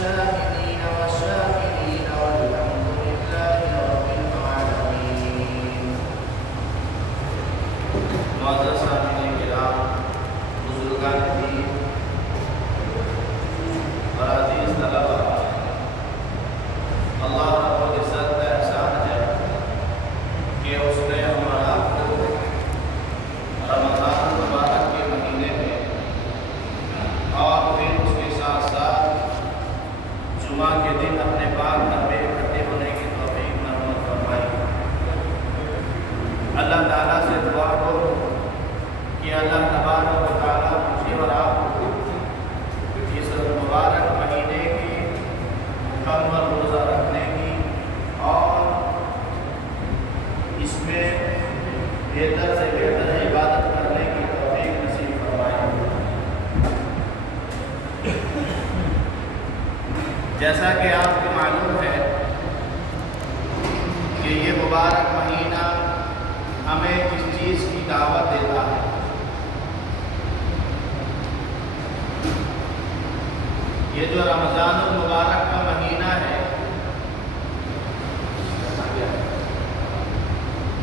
الشاهدين والشاكرين والحمد لله رب العالمين. معزز سامعین کرام، بزرگان دین اور عزیز طلبہ، اللہ رب العزت کا احسان ہے کہ اس نے ہمارا رمضان المبارک کے مہینے میں اور پھر اس کے ساتھ ساتھ جمعہ کے دن اپنے پاک گھر میں اکٹھے ہونے کی توفیق مرحمت فرمائی۔ اللہ تعالیٰ سے دعا کرو کہ اللہ تبارک و تعالیٰ مجھے اور آپ کو اس مبارک مہینے کی مکمل روزہ رکھنے کی اور اس میں بہتر سے بہتر عبادت کرنے کی توفیق نصیب فرمائے۔ جیسا کہ آپ کو معلوم ہے کہ یہ مبارک مہینہ ہمیں کس چیز کی دعوت دیتا ہے؟ یہ جو رمضان المبارک کا مہینہ ہے،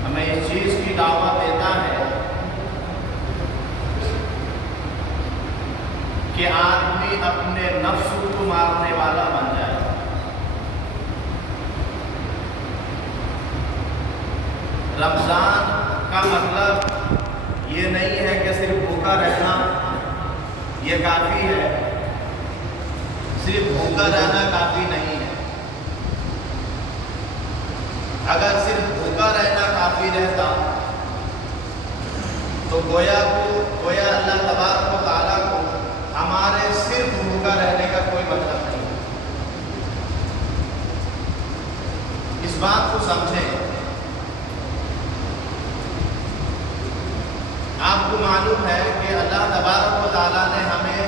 ہمیں اس چیز کی دعوت دیتا ہے کہ آدمی اپنے نفس کو مارنے والا بن جائے۔ رمضان کا مطلب یہ نہیں ہے کہ صرف بھوکا رہنا یہ کافی ہے، صرف بھوکا رہنا کافی نہیں ہے۔ اگر صرف بھوکا رہنا کافی رہتا تو گویا اللہ تبارک و تعالیٰ کو ہمارے صرف بھوکا رہنے کا کوئی مطلب نہیں۔ اس بات کو سمجھیں۔ آپ کو معلوم ہے کہ اللہ تبارک و تعالیٰ نے ہمیں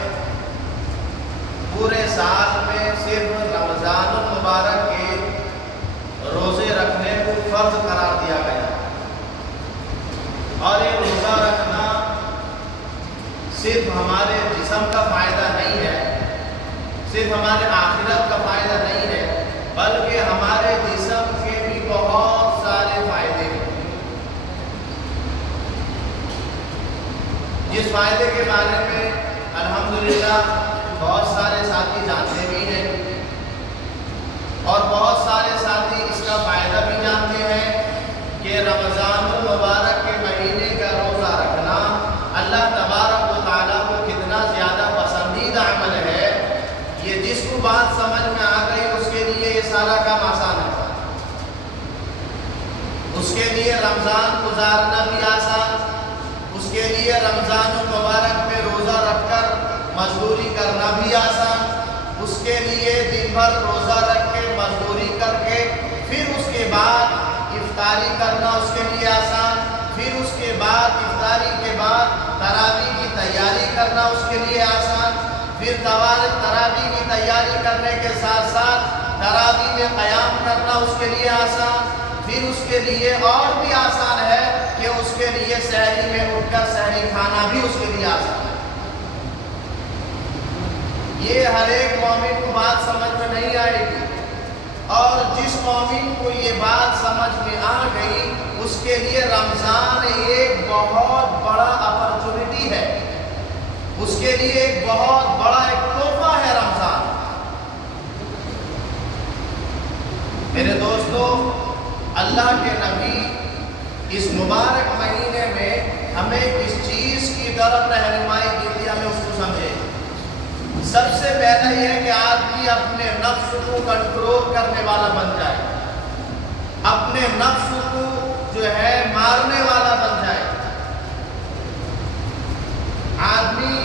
پورے سال میں صرف رمضان المبارک کے روزے رکھنے کو فرض قرار دیا گیا، اور یہ روزہ رکھنا صرف ہمارے جسم کا فائدہ نہیں ہے، صرف ہمارے آخرت کا فائدہ نہیں ہے، بلکہ ہمارے جسم کے بھی بہت سارے فائدے ہیں، جس فائدے کے بارے میں الحمدللہ بہت سارے ساتھی جانتے بھی ہیں، اور بہت سارے ساتھی اس کا فائدہ بھی جانتے ہیں کہ رمضان المبارک کے مہینے کا روزہ رکھنا اللہ تبارک و تعالیٰ کو کتنا زیادہ پسندیدہ عمل ہے۔ یہ جس کو بات سمجھ میں آ گئی اس کے لیے یہ سارا کام آسان ہے، اس کے لیے رمضان گزارنا بھی آسان، اس کے لیے رمضان المبارک میں روزہ رکھ کر مزدوری کرنا بھی آسان، اس کے لیے دن بھر روزہ رکھ کے مزدوری کر کے پھر اس کے بعد افطاری کرنا اس کے لیے آسان، پھر اس کے بعد افطاری کے بعد تراویح کی تیاری کرنا اس کے لیے آسان، پھر تراویح کی تیاری کرنے کے ساتھ ساتھ تراویح میں قیام کرنا اس کے لیے آسان، پھر اس کے لیے اور بھی آسان ہے کہ اس کے لیے سحری میں اٹھ کر سحری کھانا بھی اس کے لیے آسان ہے۔ یہ ہر ایک مومن کو بات سمجھ میں نہیں آئے گی، اور جس مومن کو یہ بات سمجھ میں آ گئی اس کے لیے رمضان ایک بہت بڑا اپرچونٹی ہے، اس کے لیے ایک بہت بڑا ایک تحفہ ہے رمضان۔ میرے دوستو، اللہ کے نبی اس مبارک مہینے میں ہمیں کس چیز کی طرف رہنمائی کی تھی، ہمیں اس کو سمجھے۔ سب سے پہلا یہ ہے کہ آدمی اپنے نفس کو کنٹرول کرنے والا بن جائے، اپنے نفس کو جو ہے مارنے والا بن جائے۔ آدمی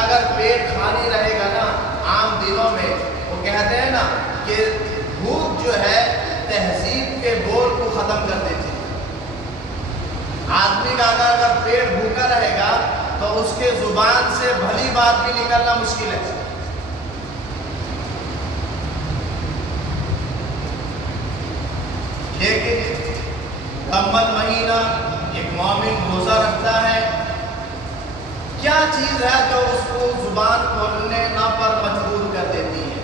اگر پیٹ خالی رہے گا نا، عام دنوں میں وہ کہتے ہیں نا کہ بھوک جو ہے تہذیب کے بول کو ختم کر دیتی ہے۔ آدمی کا اگر پیٹ بھوکا رہے گا تو اس کے زبان سے بھلی بات بھی نکلنا مشکل ہے۔ لیکن مکمل مہینہ ایک مومن روزہ رکھتا ہے، کیا چیز ہے جو اس کو زبان کھولنے نہ پر مجبور کر دیتی ہے؟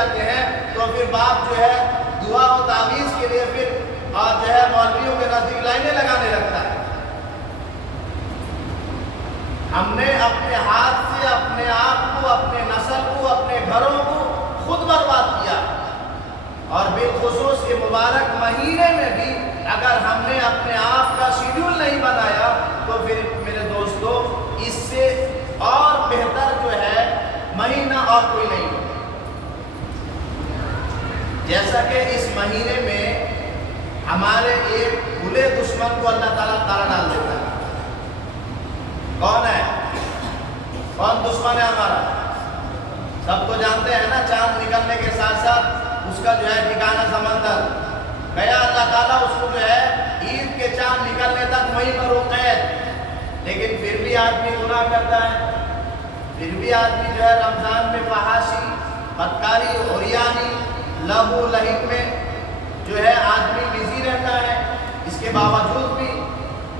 جاتے ہیں تو پھر باپ جو ہے دعا و تعویذ کے لیے پھر اور جو ہے مولویوں کے نزدیک لائنیں لگانے لگتا ہے۔ ہم نے اپنے ہاتھ سے اپنے آپ کو، اپنے نسل کو، اپنے گھروں کو خود برباد کیا، اور بالخصوص یہ مبارک مہینے میں بھی اگر ہم نے اپنے آپ کا شیڈیول نہیں بنایا تو پھر میرے دوستو اس سے اور بہتر جو ہے مہینہ اور کوئی نہیں۔ جیسا کہ اس مہینے میں ہمارے ایک بھولے دشمن کو اللہ تعالیٰ تارا ڈال دیتا ہے۔ کون ہے؟ کون دشمن ہے ہمارا؟ سب تو جانتے ہیں نا، چاند نکلنے کے ساتھ ساتھ اس کا جو ہے ٹھکانہ سمندر گیا، اللہ تعالیٰ اس کو جو ہے عید کے چاند نکلنے تک وہیں پر وہ قید۔ لیکن پھر بھی آدمی گناہ کرتا ہے، پھر بھی آدمی جو ہے رمضان میں فحاشی، بدکاری، عریانی، لہو لہب میں جو ہے آدمی بزی رہتا ہے۔ اس کے باوجود بھی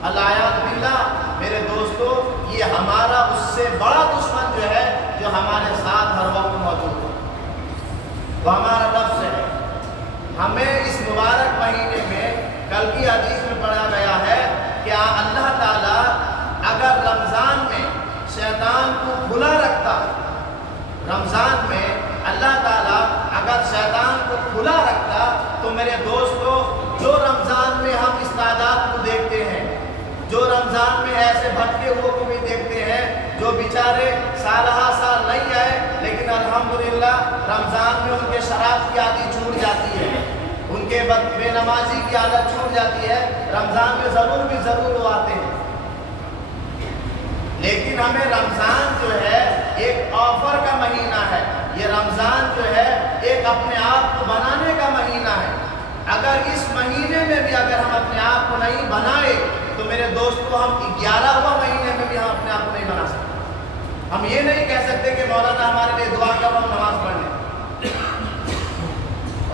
العیاذ باللہ میرے دوستو یہ ہمارا اس سے بڑا دشمن جو ہے جو ہمارے ساتھ ہر وقت موجود ہے، وہ ہمارا نفس ہے۔ ہمیں اس مبارک مہینے میں کل کی حدیث میں پڑھا گیا ہے کہ اللہ تعالیٰ اگر رمضان میں شیطان کو کھلا رکھتا، رمضان میں اللہ تعالیٰ اگر شیطان کو کھلا رکھتا تو میرے دوستو جو رمضان میں ہم اس تعداد کو دیکھتے ہیں، جو رمضان میں ایسے بھٹکے ہوئے کو بھی دیکھتے ہیں جو بیچارے سالہ سال نہیں آئے لیکن الحمدللہ رمضان میں ان کے شراب کی عادت چھوٹ جاتی ہے، ان کے بے نمازی کی عادت چھوٹ جاتی ہے، رمضان میں ضرور وہ آتے ہیں۔ لیکن ہمیں رمضان جو ہے ایک آفر کا مہینہ ہے، یہ رمضان جو ہے ایک اپنے آپ کو بنانے کا مہینہ ہے۔ اگر اس مہینے میں بھی اگر ہم اپنے آپ کو نہیں بنائے تو میرے دوستو ہم 11واں مہینے میں بھی ہم اپنے آپ کو نہیں بنا سکتے۔ ہم یہ نہیں کہہ سکتے کہ مولانا ہمارے لیے دعا کرو ہم نماز پڑھ لیں۔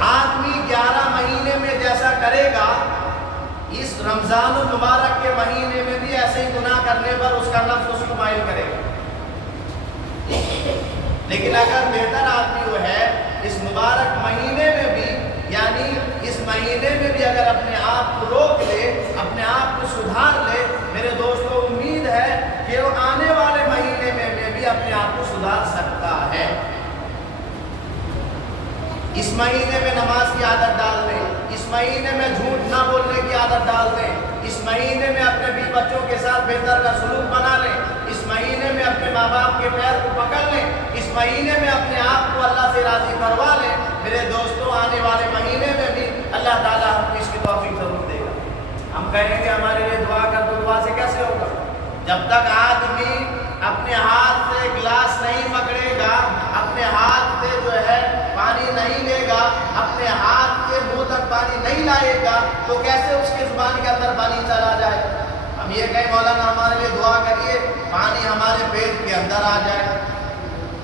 آدمی 11 مہینے میں جیسا کرے گا اس رمضان المبارک کے مہینے میں بھی ایسے ہی گناہ کرنے پر اس کا نفس اس کو مائل کرے گا۔ لیکن اگر بہتر آدمی وہ ہے اس مبارک مہینے میں بھی، یعنی اس مہینے میں بھی اگر اپنے آپ کو روک لے، اپنے آپ کو سدھار لے، میرے دوستو امید ہے کہ وہ آنے والے مہینے میں بھی اپنے آپ کو سدھار سکتا ہے۔ اس مہینے میں نماز کی عادت ڈال دیں، اس مہینے میں جھوٹ نہ بولنے کی عادت ڈال دیں، اس مہینے میں اپنے بیوی بچوں کے ساتھ بہتر کا سلوک بنا لیں، اس مہینے میں اپنے ماں باپ کے پیر کو پکڑ لیں، اس مہینے میں اپنے آپ کو اللہ سے راضی کروا لیں۔ میرے دوستوں آنے والے مہینے میں بھی اللہ تعالیٰ ہم کو اس کی توفیق ضرور دے گا۔ ہم کہیں گے ہمارے لیے دعا کر دو، دعا سے کیسے ہوگا؟ جب تک آدمی اپنے ہاتھ سے گلاس نہیں پکڑے گا، اپنے ہاتھ سے جو ہے پانی نہیں لے گا، اپنے ہاتھ کے منہ تک پانی نہیں لائے گا تو کیسے اس کے زبان کے اندر پانی چلا جائے؟ ہم یہ کہیں مولانا ہمارے لیے دعا کریے پانی ہمارے پیٹ کے اندر آ جائے،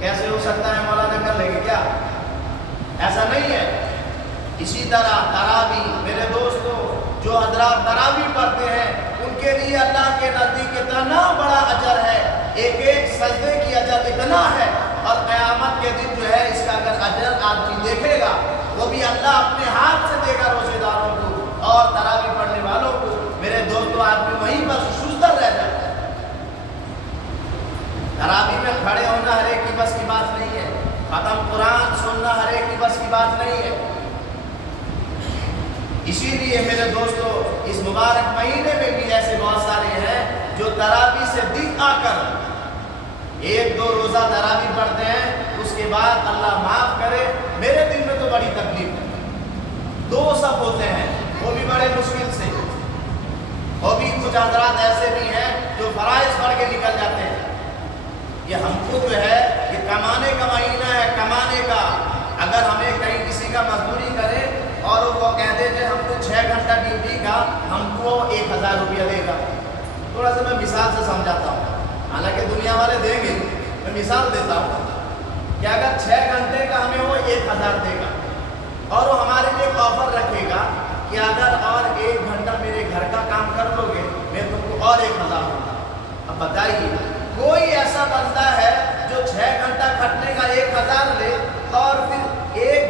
کیسے ہو سکتا ہے؟ مولانا کر لیں گے کیا؟ ایسا نہیں ہے۔ اسی طرح تراویح، میرے دوستو جو حضرات تراویح پڑھتے ہیں ان کے لیے اللہ کے نزدیک اتنا بڑا اجر ہے، ایک ایک سجدے کی اجر اتنا ہے، اور قیامت کے دن جو ہے اس کا اگر اجر آدمی دیکھے گا وہ بھی اللہ اپنے ہاتھ سے دے گا روزے داروں کو اور تراویح پڑھنے والوں کو۔ میرے دوستو آدمی وہیں پر شستر رہ جاتا ہے۔ تراویح میں کھڑے ہونا ہر ایک کی بس کی بات نہیں ہے، ختم قرآن سننا ہر ایک کی بس کی بات نہیں ہے۔ اسی لیے میرے دوستو اس مبارک مہینے میں بھی ایسے بہت سارے ہیں جو تراویح سے دن آ کر ایک دو روزہ تراویح پڑھتے ہیں، اس کے بعد اللہ معاف کرے میرے دل میں تو بڑی تکلیف ہے، دو سب ہوتے ہیں وہ بھی بڑے مشکل سے، وہ بھی کچھ حضرات ایسے بھی ہیں جو فرائض پڑھ کے نکل جاتے ہیں۔ یہ ہم کو جو ہے یہ کمانے کا مہینہ ہے، کمانے کا۔ اگر ہمیں کہیں کسی کا مزدوری کرے اور وہ کہہ دے کہ ہم کو 6 گھنٹہ ڈیوٹی کا ہم کو 1000 روپیہ دے گا، تھوڑا سا میں مثال سے سمجھاتا ہوں، حالانکہ دنیا والے دیں گے، میں مثال دیتا ہوں کہ اگر 6 گھنٹے کا ہمیں وہ 1000 دے گا اور وہ ہمارے لیے ایک آفر رکھے گا کہ اگر اور 1 گھنٹہ میرے گھر کا کام کر لو گے میں تم کو اور 1000 دوں گا۔ اب بتائیے کوئی ایسا بندہ ہے جو 6 گھنٹہ کھٹنے کا 1000 لے اور پھر 1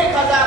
1000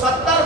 70